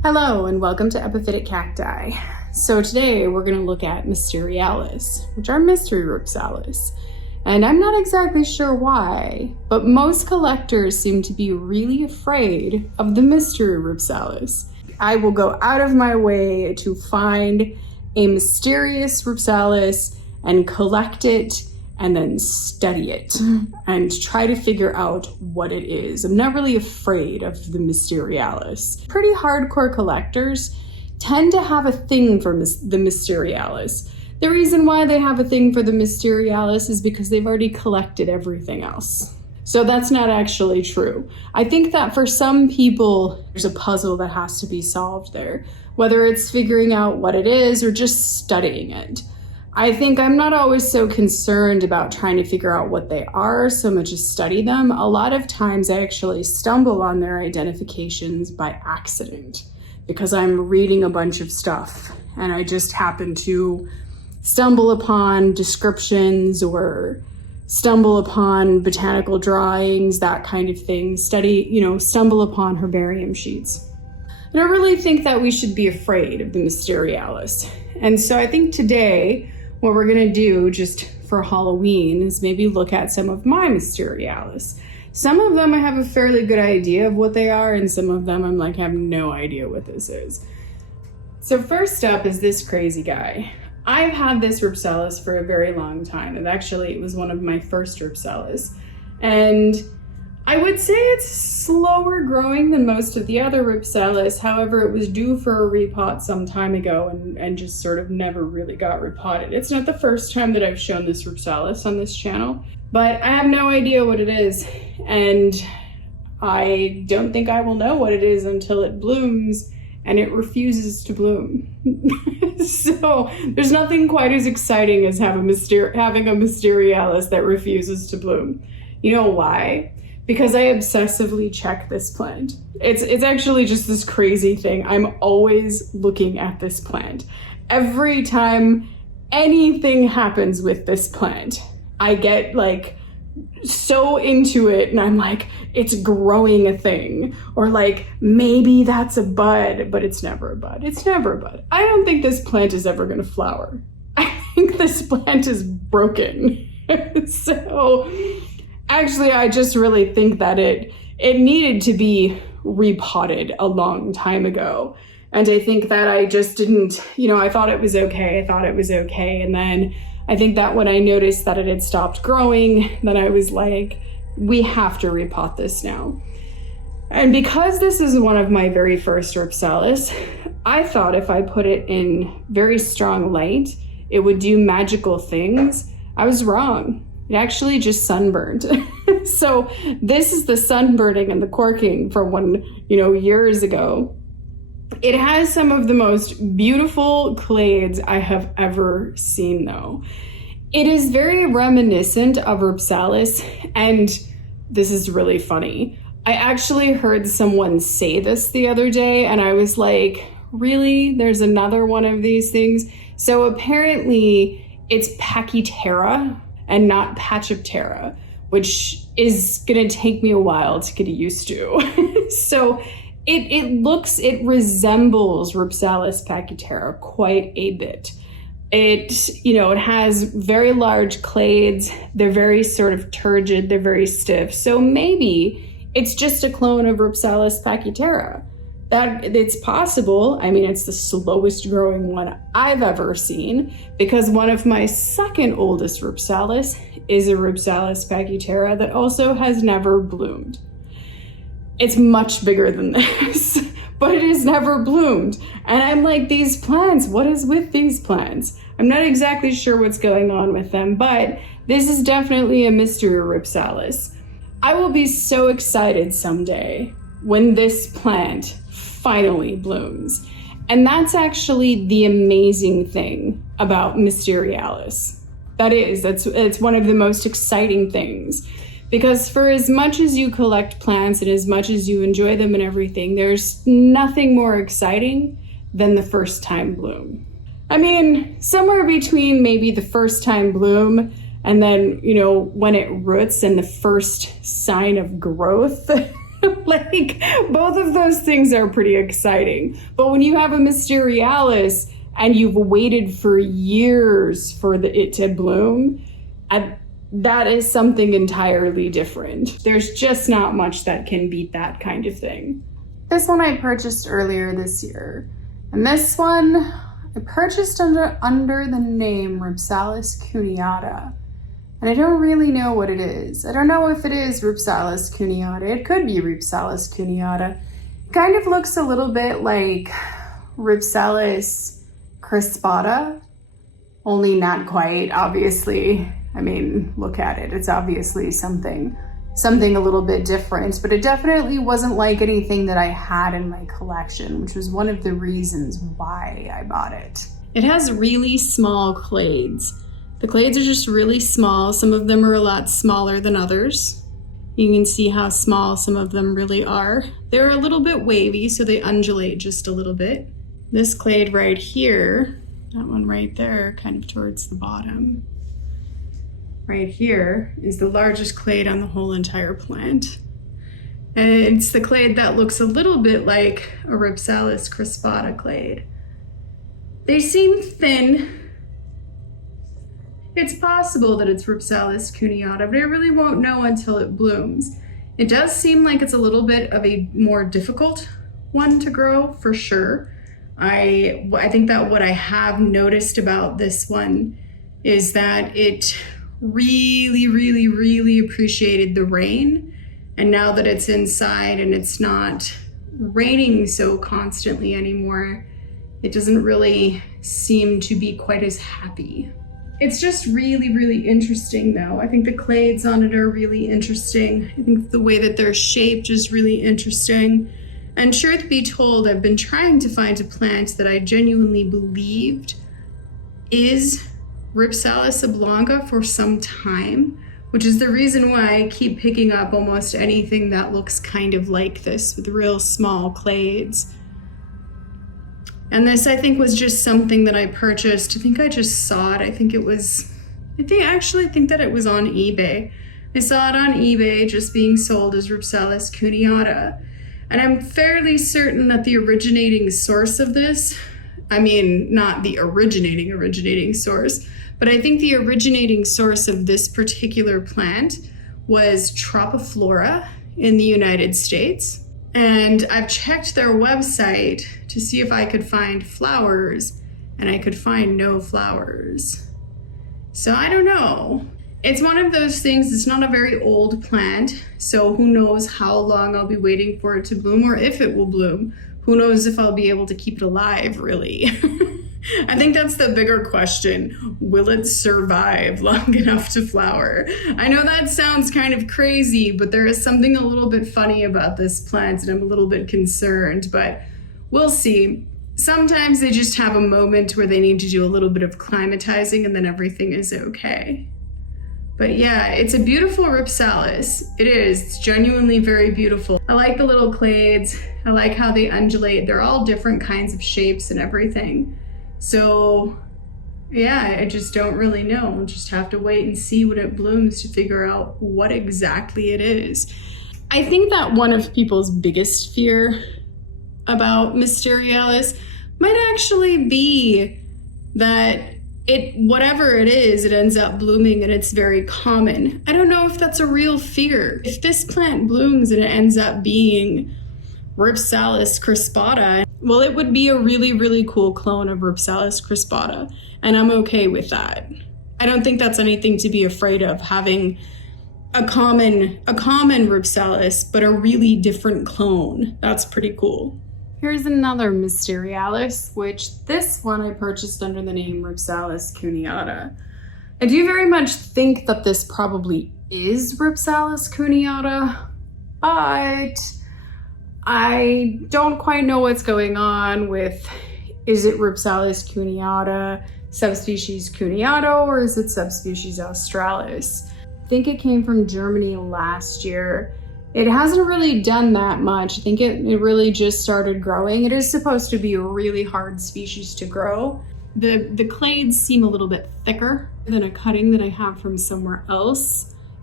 Hello and welcome to Epiphytic Cacti. So today we're going to look at Mysterialis, which are mystery Rhipsalis. And I'm not exactly sure why, but most collectors seem to be really afraid of the mystery Rhipsalis. I will go out of my way to find a mysterious Rhipsalis and collect it and then study it and try to figure out what it is. I'm not really afraid of the Mysterialis. Pretty hardcore collectors tend to have a thing for the Mysterialis. The reason why they have a thing for the Mysterialis is because they've already collected everything else. So that's not actually true. I think that for some people, there's a puzzle that has to be solved there, whether it's figuring out what it is or just studying it. I think I'm not always so concerned about trying to figure out what they are so much as study them. A lot of times I actually stumble on their identifications by accident because I'm reading a bunch of stuff and I just happen to stumble upon descriptions or stumble upon botanical drawings, that kind of thing, stumble upon herbarium sheets. I don't really think that we should be afraid of the Mysterialis. And so I think today, what we're gonna do just for Halloween is maybe look at some of my Mysterialis. Some of them I have a fairly good idea of what they are, and some of them I'm like, I have no idea what this is. So first up is this crazy guy. I've had this Rhipsalis for a very long time, and actually it was one of my first Rhipsalis. And I would say it's slower growing than most of the other Rhipsalis. However, it was due for a repot some time ago and just sort of never really got repotted. It's not the first time that I've shown this Rhipsalis on this channel, but I have no idea what it is. And I don't think I will know what it is until it blooms, and it refuses to bloom. So there's nothing quite as exciting as having a Mysterialis that refuses to bloom. You know why? Because I obsessively check this plant. It's actually just this crazy thing. I'm always looking at this plant. Every time anything happens with this plant, I get like so into it and I'm like, it's growing a thing. Or like, maybe that's a bud, but it's never a bud. It's never a bud. I don't think this plant is ever gonna flower. I think this plant is broken. So actually, I just really think that it needed to be repotted a long time ago. And I think that I just didn't, I thought it was okay. And then I think that when I noticed that it had stopped growing, then I was like, we have to repot this now. And because this is one of my very first Rhipsalis, I thought if I put it in very strong light, it would do magical things. I was wrong. It actually just sunburned. So this is the sunburning and the corking from years ago. It has some of the most beautiful clades I have ever seen though. It is very reminiscent of Rhipsalis, and this is really funny. I actually heard someone say this the other day and I was like, really? There's another one of these things? So apparently it's Pachyptera and not Pachyptera, which is gonna take me a while to get used to. So it resembles Rhipsalis Pachyptera quite a bit. It has very large clades. They're very sort of turgid. They're very stiff. So maybe it's just a clone of Rhipsalis Pachyptera. That it's possible. I mean, it's the slowest growing one I've ever seen because one of my second oldest Rhipsalis is a Rhipsalis Pachyptera that also has never bloomed. It's much bigger than this, but it has never bloomed. And I'm like, these plants, what is with these plants? I'm not exactly sure what's going on with them, but this is definitely a mystery Rhipsalis. I will be so excited someday when this plant finally blooms. And that's actually the amazing thing about Mysterialis. It's one of the most exciting things. Because for as much as you collect plants and as much as you enjoy them and everything, there's nothing more exciting than the first time bloom. I mean, somewhere between maybe the first time bloom and then, when it roots and the first sign of growth, Like, both of those things are pretty exciting. But when you have a Mysterialis and you've waited for years for it to bloom, that is something entirely different. There's just not much that can beat that kind of thing. This one I purchased earlier this year. And this one I purchased under the name Rhipsalis cuneata. And I don't really know what it is. I don't know if it is Rhipsalis cuneata. It could be Rhipsalis cuneata. It kind of looks a little bit like Rhipsalis crispata, only not quite, obviously. I mean, look at it. It's obviously something a little bit different, but it definitely wasn't like anything that I had in my collection, which was one of the reasons why I bought it. It has really small clades. The clades are just really small. Some of them are a lot smaller than others. You can see how small some of them really are. They're a little bit wavy, so they undulate just a little bit. This clade right here, that one right there, kind of towards the bottom, right here is the largest clade on the whole entire plant. And it's the clade that looks a little bit like a Rhipsalis crispata clade. They seem thin. It's possible that it's Rhipsalis cuneata, but I really won't know until it blooms. It does seem like it's a little bit of a more difficult one to grow, for sure. I think that what I have noticed about this one is that it really appreciated the rain. And now that it's inside and it's not raining so constantly anymore, it doesn't really seem to be quite as happy. It's just really interesting though. I think the clades on it are really interesting. I think the way that they're shaped is really interesting. And truth be told, I've been trying to find a plant that I genuinely believed is Rhipsalis oblonga for some time, which is the reason why I keep picking up almost anything that looks kind of like this with real small clades. And this, I think, was just something that I purchased. I think I just saw it. I think that it was on eBay. I saw it on eBay just being sold as Rhipsalis cuneata. And I'm fairly certain that the originating source of this, I mean, not the originating source, but I think the originating source of this particular plant was Tropiflora in the United States. And I've checked their website to see if I could find flowers, and I could find no flowers. So I don't know. It's one of those things, it's not a very old plant, so who knows how long I'll be waiting for it to bloom, or if it will bloom. Who knows if I'll be able to keep it alive, really. I think that's the bigger question. Will it survive long enough to flower? I know that sounds kind of crazy, but there is something a little bit funny about this plant, and I'm a little bit concerned, but we'll see. Sometimes they just have a moment where they need to do a little bit of climatizing and then everything is okay. But yeah, it's a beautiful Rhipsalis. It is. It's genuinely very beautiful. I like the little clades. I like how they undulate. They're all different kinds of shapes and everything. So yeah, I just don't really know. I'll just have to wait and see when it blooms to figure out what exactly it is. I think that one of people's biggest fear about Mysterialis might actually be that whatever it is, it ends up blooming and it's very common. I don't know if that's a real fear. If this plant blooms and it ends up being Rhipsalis crispata, well, it would be a really Cool clone of Rhipsalis crispata, and I'm okay with that. I don't think that's anything to be afraid of, having a common Rhipsalis, but a really different clone. That's pretty cool. Here's another Mysterialis, which this one I purchased under the name Rhipsalis cuneata. I do very much think that this probably is Rhipsalis cuneata, but I don't quite know what's going on with, is it Rhipsalis cuneata, subspecies Cuneata, or is it subspecies Australis? I think it came from Germany last year. It hasn't really done that much. I think it really just started growing. It is supposed to be a really hard species to grow. The clades seem a little bit thicker than a cutting that I have from somewhere else.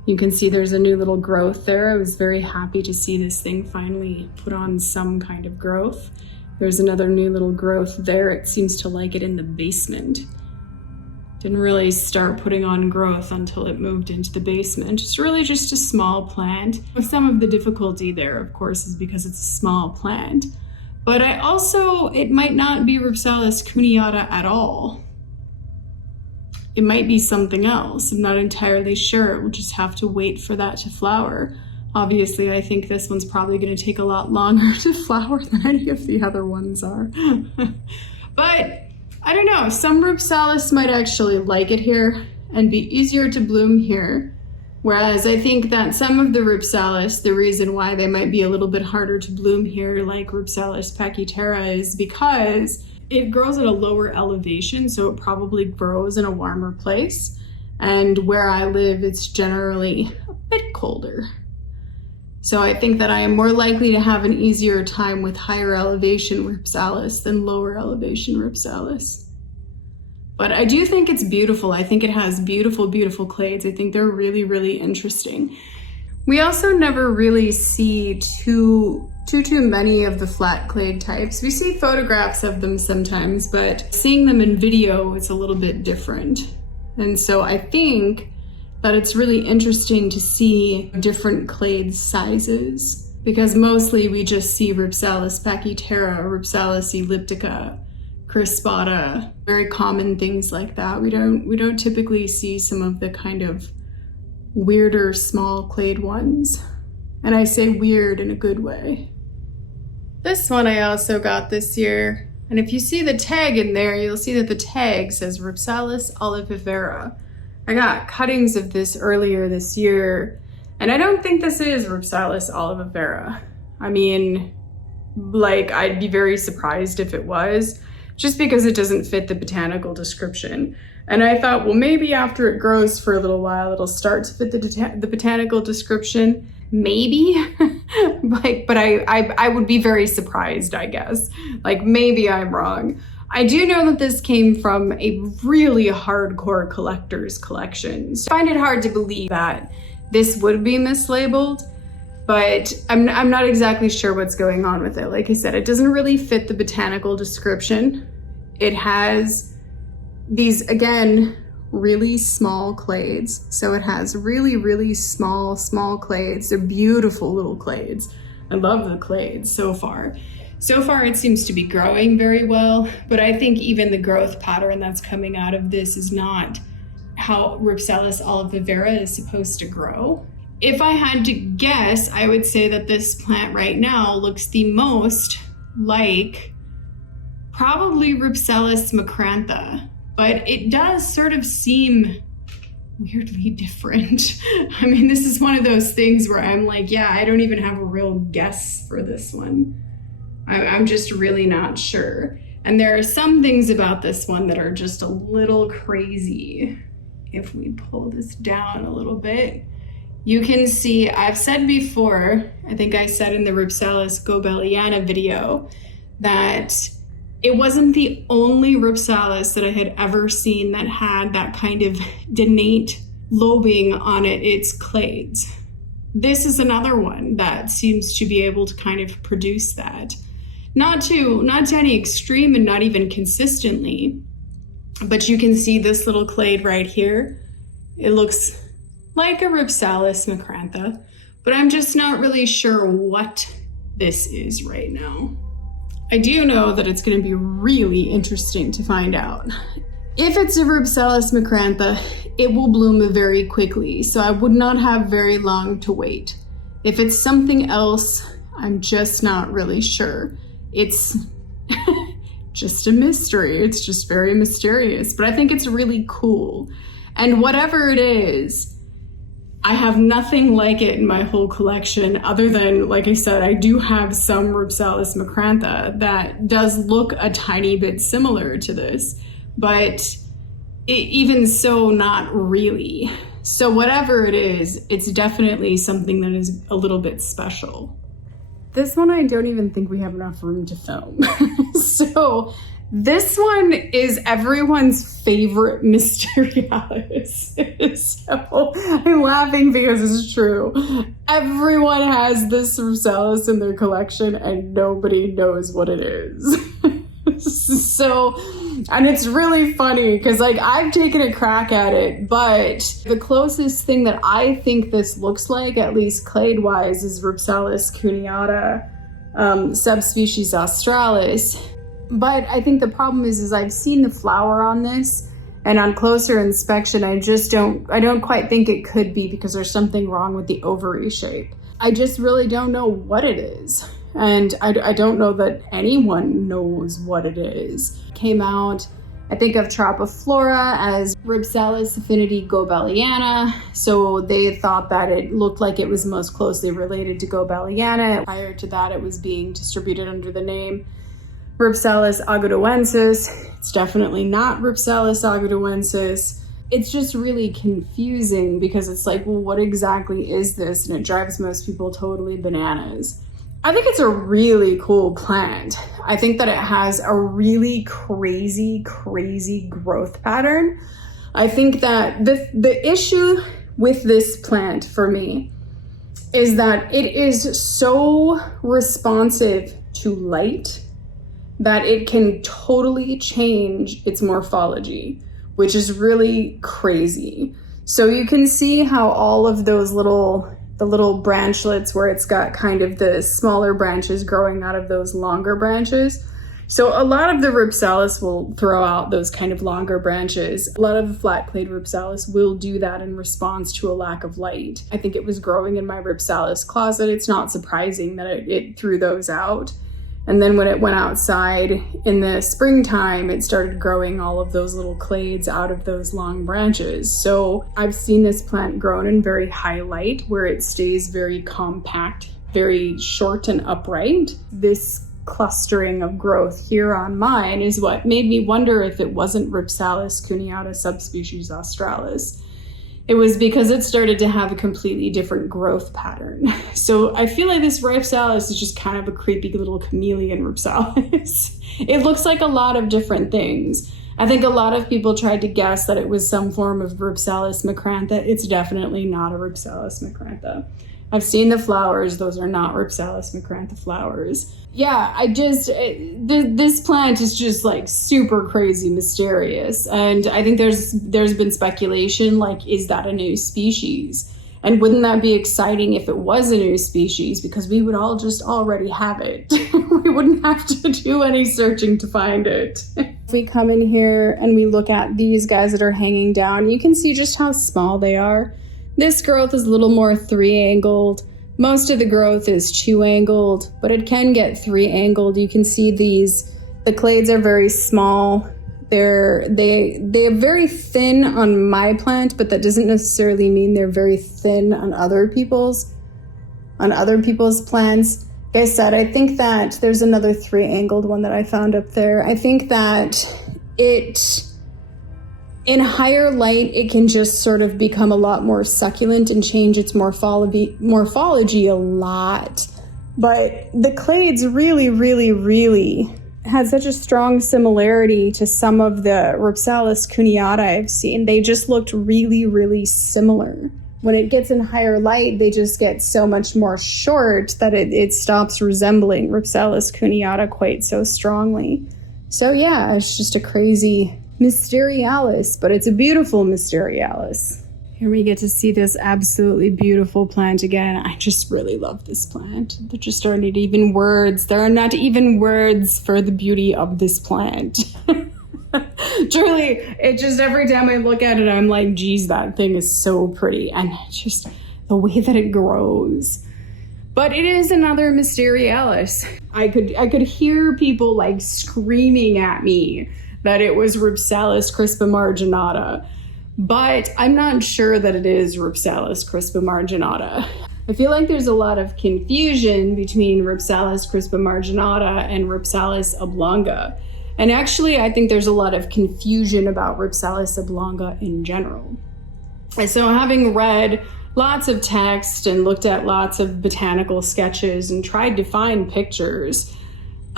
You can see there's a new little growth there. I was very happy to see this thing finally put on some kind of growth. There's another new little growth there. It seems to like it in the basement. Didn't really start putting on growth until it moved into the basement. It's really just a small plant. Some of the difficulty there, of course, is because it's a small plant. But it might not be Rhipsalis cuneata at all. It might be something else. I'm not entirely sure. We'll just have to wait for that to flower. Obviously, I think this one's probably going to take a lot longer to flower than any of the other ones are. But I don't know, some Rhipsalis might actually like it here and be easier to bloom here. Whereas I think that some of the Rhipsalis, the reason why they might be a little bit harder to bloom here, like Rhipsalis Pachyptera, is because it grows at a lower elevation, so it probably grows in a warmer place. And where I live, it's generally a bit colder. So I think that I am more likely to have an easier time with higher elevation Rhipsalis than lower elevation Rhipsalis. But I do think it's beautiful. I think it has beautiful, beautiful clades. I think they're really, really interesting. We also never really see too many of the Flat-Clade types. We see photographs of them sometimes, but seeing them in video, it's a little bit different. And so I think that it's really interesting to see different clade sizes, because mostly we just see Rhipsalis Pachyptera, Rhipsalis Elliptica, Crispimarginata, very common things like that. We don't typically see some of the kind of weirder small clade ones. And I say weird in a good way. This one I also got this year. And if you see the tag in there, you'll see that the tag says Rhipsalis olivifera. I got cuttings of this earlier this year, and I don't think this is Rhipsalis olivifera. I mean, like, I'd be very surprised if it was, just because it doesn't fit the botanical description. And I thought, well, maybe after it grows for a little while, it'll start to fit the botanical description. Maybe, but I would be very surprised, I guess. Like, maybe I'm wrong. I do know that this came from a really hardcore collector's collection. So I find it hard to believe that this would be mislabeled, but I'm not exactly sure what's going on with it. Like I said, it doesn't really fit the botanical description. It has these, again, really small clades. So it has really, really small clades. They're beautiful little clades. I love the clades so far. So far it seems to be growing very well, but I think even the growth pattern that's coming out of this is not how Rhipsalis olivifera is supposed to grow. If I had to guess, I would say that this plant right now looks the most like probably Rhipsalis macrantha, but it does sort of seem weirdly different. I mean, this is one of those things where I'm like, yeah, I don't even have a real guess for this one. I'm just really not sure. And there are some things about this one that are just a little crazy. If we pull this down a little bit, you can see, I've said before, I think I said in the Rhipsalis goebeliana video, that it wasn't the only Rhipsalis that I had ever seen that had that kind of donate lobing on its clades. This is another one that seems to be able to kind of produce that. Not to any extreme and not even consistently, but you can see this little clade right here. It looks like a Rhipsalis macrantha, but I'm just not really sure what this is right now. I do know that it's going to be really interesting to find out. If it's a Rhipsalis macrantha, it will bloom very quickly, so I would not have very long to wait. If it's something else, I'm just not really sure. It's just a mystery. It's just very mysterious, but I think it's really cool. And whatever it is, I have nothing like it in my whole collection other than, like I said, I do have some Rhipsalis macrantha that does look a tiny bit similar to this, but even so, not really. So whatever it is, it's definitely something that is a little bit special. This one, I don't even think we have enough room to film. So This one is everyone's favorite Mysterialis. So I'm laughing because it's true. Everyone has this Rhipsalis in their collection and nobody knows what it is. So, and it's really funny because like I've taken a crack at it, but the closest thing that I think this looks like, at least clade wise, is Rhipsalis cuneata, subspecies Australis. But I think the problem is I've seen the flower on this, and on closer inspection, I don't quite think it could be because there's something wrong with the ovary shape. I just really don't know what it is. And I don't know that anyone knows what it is. Came out, I think of Tropiflora as Rhipsalis affinity goebeliana. So they thought that it looked like it was most closely related to goebeliana. Prior to that, it was being distributed under the name Rhipsalis agudoensis. It's definitely not Rhipsalis agudoensis. It's just really confusing because it's like, well, what exactly is this? And it drives most people totally bananas. I think it's a really cool plant. I think that it has a really crazy growth pattern. I think that the issue with this plant for me is that it is so responsive to light that it can totally change its morphology, which is really crazy. So you can see how all of those the little branchlets where it's got kind of the smaller branches growing out of those longer branches. So a lot of the Rhipsalis will throw out those kind of longer branches. A lot of the Flat-Clade Rhipsalis will do that in response to a lack of light. I think it was growing in my Rhipsalis closet. It's not surprising that it threw those out. And then when it went outside in the springtime, it started growing all of those little clades out of those long branches. So I've seen this plant grown in very high light where it stays very compact, very short and upright. This clustering of growth here on mine is what made me wonder if it wasn't Rhipsalis cuneata subspecies Australis. It was because it started to have a completely different growth pattern. So I feel like this Rhipsalis is just kind of a creepy little chameleon Rhipsalis. It looks like a lot of different things. I think a lot of people tried to guess that it was some form of Rhipsalis macrantha. It's definitely not a Rhipsalis macrantha. I've seen the flowers. Those are not Rhipsalis macrantha flowers. Yeah, this plant is just like super crazy mysterious. And I think there's been speculation like, is that a new species? And wouldn't that be exciting if it was a new species? Because we would all just already have it. We wouldn't have to do any searching to find it. If we come in here and we look at these guys that are hanging down, you can see just how small they are. This growth is a little more 3-angled. Most of the growth is 2-angled, but it can get 3-angled. You can see the clades are very small. They're very thin on my plant, but that doesn't necessarily mean they're very thin on other people's plants. Like I said, I think that there's another 3-angled one that I found up there. I think that in higher light, it can just sort of become a lot more succulent and change its morphology a lot. But the clades really had such a strong similarity to some of the Rhipsalis cuneata I've seen. They just looked really similar. When it gets in higher light, they just get so much more short that it stops resembling Rhipsalis cuneata quite so strongly. So yeah, it's just a crazy Mysterialis, but it's a beautiful Mysterialis. Here we get to see this absolutely beautiful plant again. I just really love this plant. There just aren't even words. There are not even words for the beauty of this plant. Truly, it just every time I look at it, I'm like, geez, that thing is so pretty. And just the way that it grows. But it is another Mysterialis. I could hear people like screaming at me that it was Rhipsalis Crispimarginata, but I'm not sure that it is Rhipsalis Crispimarginata. I feel like there's a lot of confusion between Rhipsalis Crispimarginata and Rhipsalis Oblonga. And actually, I think there's a lot of confusion about Rhipsalis Oblonga in general. And so having read lots of text and looked at lots of botanical sketches and tried to find pictures,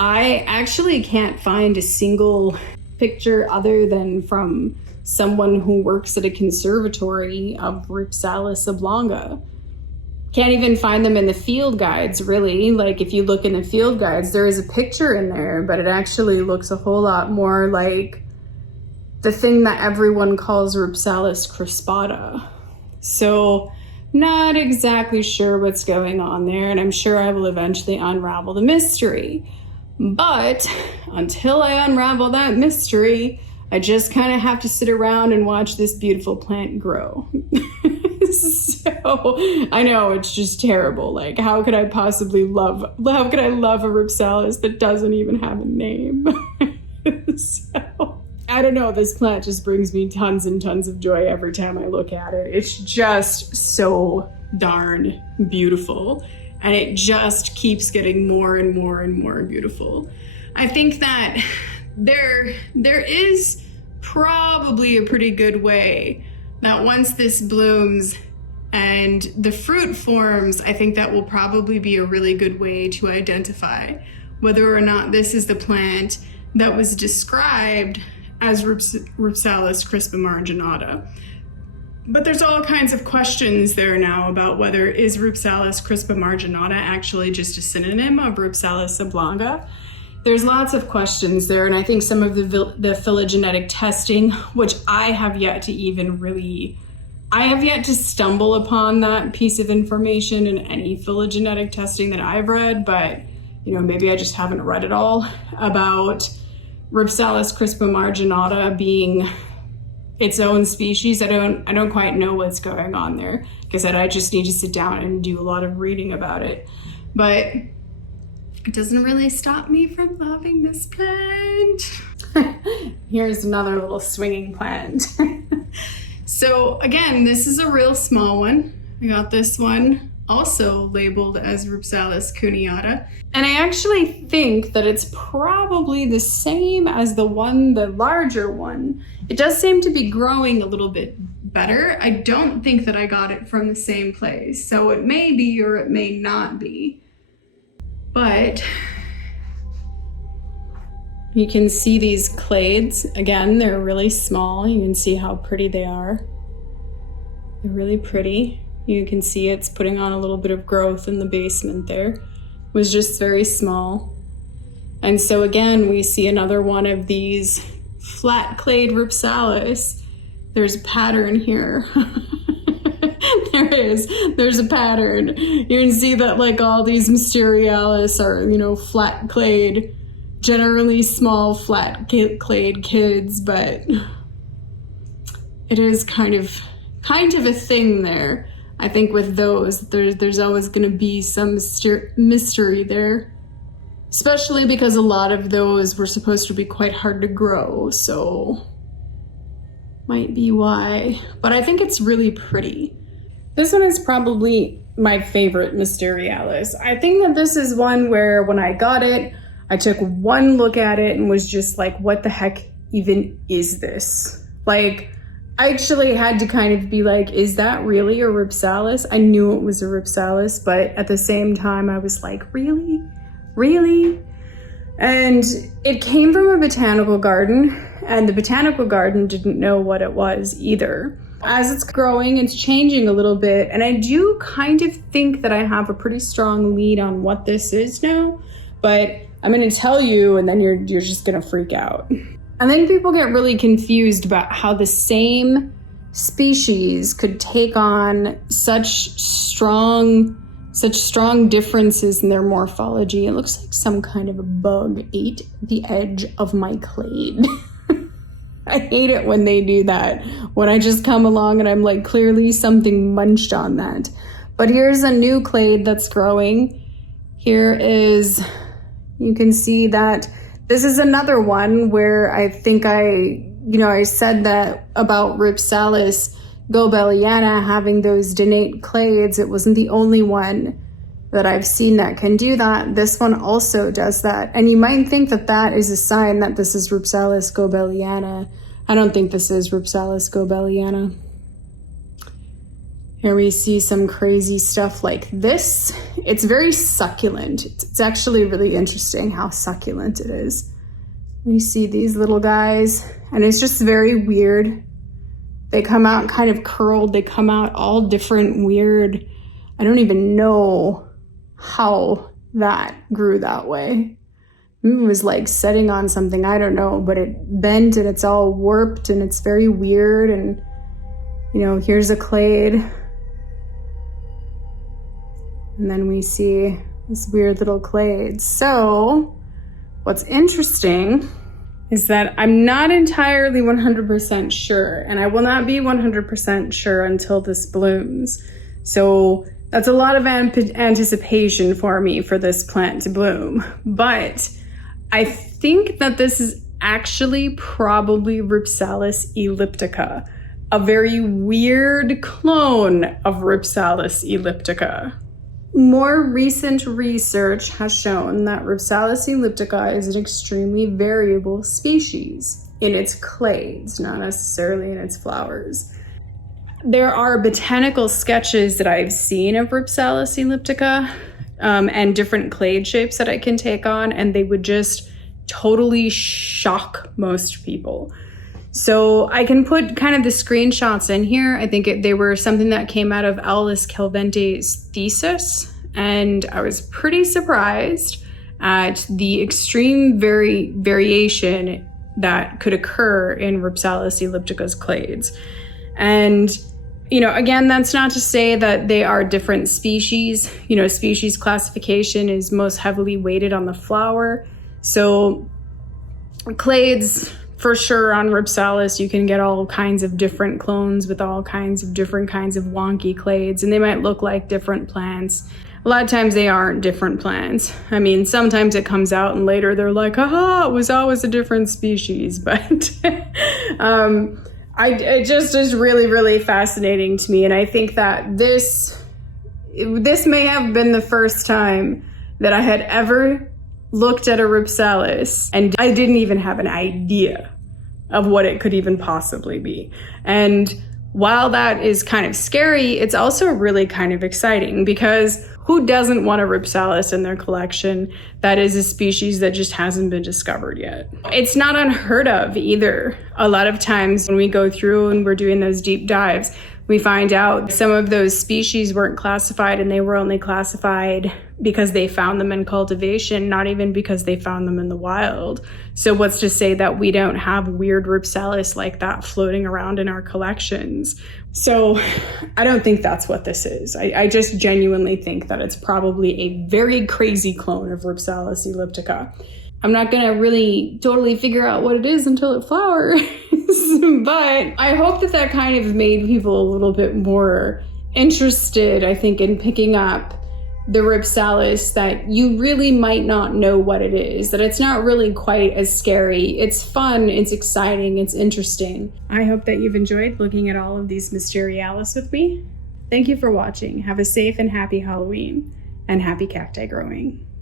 I actually can't find a single picture other than from someone who works at a conservatory of Rhipsalis oblonga. Can't even find them in the field guides, really. Like, if you look in the field guides, there is a picture in there, but it actually looks a whole lot more like the thing that everyone calls Rhipsalis crispata. So, not exactly sure what's going on there, and I'm sure I will eventually unravel the mystery. But until I unravel that mystery, I just kind of have to sit around and watch this beautiful plant grow. So, I know, it's just terrible. Like, how could I love a Rhipsalis that doesn't even have a name? So, I don't know, this plant just brings me tons and tons of joy every time I look at it. It's just so darn beautiful. And it just keeps getting more and more and more beautiful. I think that there is probably a pretty good way that once this blooms and the fruit forms, I think that will probably be a really good way to identify whether or not this is the plant that was described as Rhipsalis crispimarginata. But there's all kinds of questions there now about whether is Rhipsalis crispimarginata actually just a synonym of Rhipsalis oblonga. There's lots of questions there, and I think some of the phylogenetic testing, which I have yet to stumble upon that piece of information in any phylogenetic testing that I've read, but maybe I just haven't read it all about Rhipsalis crispimarginata being its own species. I don't quite know what's going on there. Like I said, I just need to sit down and do a lot of reading about it. But it doesn't really stop me from loving this plant. Here's another little swinging plant. So again, this is a real small one. I got this one also labeled as Rhipsalis cuneata. And I actually think that it's probably the same as the larger one. It does seem to be growing a little bit better. I don't think that I got it from the same place. So it may be or it may not be. But you can see these clades. Again, they're really small. You can see how pretty they are. They're really pretty. You can see it's putting on a little bit of growth in the basement there. It was just very small. And so again, we see another one of these Flat-Clade Rhipsalis. There's a pattern here. There's a pattern. You can see that like all these Mysterialis are, flat-clade, generally small flat-clade kids, but it is kind of a thing there. I think with those, there's always going to be some mystery there, especially because a lot of those were supposed to be quite hard to grow, so might be why. But I think it's really pretty. This one is probably my favorite Mysterialis. I think that this is one where when I got it, I took one look at it and was just like, what the heck even is this? Like, I actually had to kind of be like, is that really a Rhipsalis? I knew it was a Rhipsalis, but at the same time, I was like, really? Really? And it came from a botanical garden, and the botanical garden didn't know what it was either. As it's growing, it's changing a little bit, and I do kind of think that I have a pretty strong lead on what this is now, but I'm going to tell you, and then you're just going to freak out. And then people get really confused about how the same species could take on such strong differences in their morphology. It looks like some kind of a bug ate the edge of my clade. I hate it when they do that. When I just come along and I'm like, clearly something munched on that. But here's a new clade that's growing. Here is, you can see that this is another one where I think I said that about Rhipsalis goebeliana having those donate clades. It wasn't the only one that I've seen that can do that. This one also does that. And you might think that that is a sign that this is Rhipsalis goebeliana. I don't think this is Rhipsalis goebeliana. Here we see some crazy stuff like this. It's very succulent. It's actually really interesting how succulent it is. You see these little guys, and it's just very weird. They come out kind of curled. They come out all different, weird. I don't even know how that grew that way. It was like setting on something, I don't know, but it bent and it's all warped and it's very weird. And, you know, here's a clade. And then we see this weird little clade. So what's interesting is that I'm not entirely 100% sure, and I will not be 100% sure until this blooms. So that's a lot of anticipation for me for this plant to bloom. But I think that this is actually probably Rhipsalis elliptica, a very weird clone of Rhipsalis elliptica. More recent research has shown that Rhipsalis elliptica is an extremely variable species in its clades, not necessarily in its flowers. There are botanical sketches that I've seen of Rhipsalis elliptica and different clade shapes that it can take on, and they would just totally shock most people. So I can put kind of the screenshots in here. I think they were something that came out of Alice Calvente's thesis, and I was pretty surprised at the extreme variation that could occur in Rhipsalis elliptica's clades. And, you know, again, that's not to say that they are different species. You know, species classification is most heavily weighted on the flower. So clades, for sure, on Rhipsalis, you can get all kinds of different clones with all kinds of different kinds of wonky clades, and they might look like different plants. A lot of times they aren't different plants. I mean, sometimes it comes out and later they're like, aha, it was always a different species. But it just is really, really fascinating to me. And I think that this may have been the first time that I had ever looked at a Rhipsalis and I didn't even have an idea of what it could even possibly be. And while that is kind of scary, it's also really kind of exciting, because who doesn't want a Rhipsalis in their collection that is a species that just hasn't been discovered yet? It's not unheard of either. A lot of times when we go through and we're doing those deep dives, we find out some of those species weren't classified, and they were only classified because they found them in cultivation, not even because they found them in the wild. So what's to say that we don't have weird Rhipsalis like that floating around in our collections? So I don't think that's what this is. I just genuinely think that it's probably a very crazy clone of Rhipsalis elliptica. I'm not gonna really totally figure out what it is until it flowers, but I hope that kind of made people a little bit more interested, I think, in picking up the Rhipsalis, that you really might not know what it is, that it's not really quite as scary. It's fun, it's exciting, it's interesting. I hope that you've enjoyed looking at all of these Mysterialis with me. Thank you for watching. Have a safe and happy Halloween, and happy cacti growing.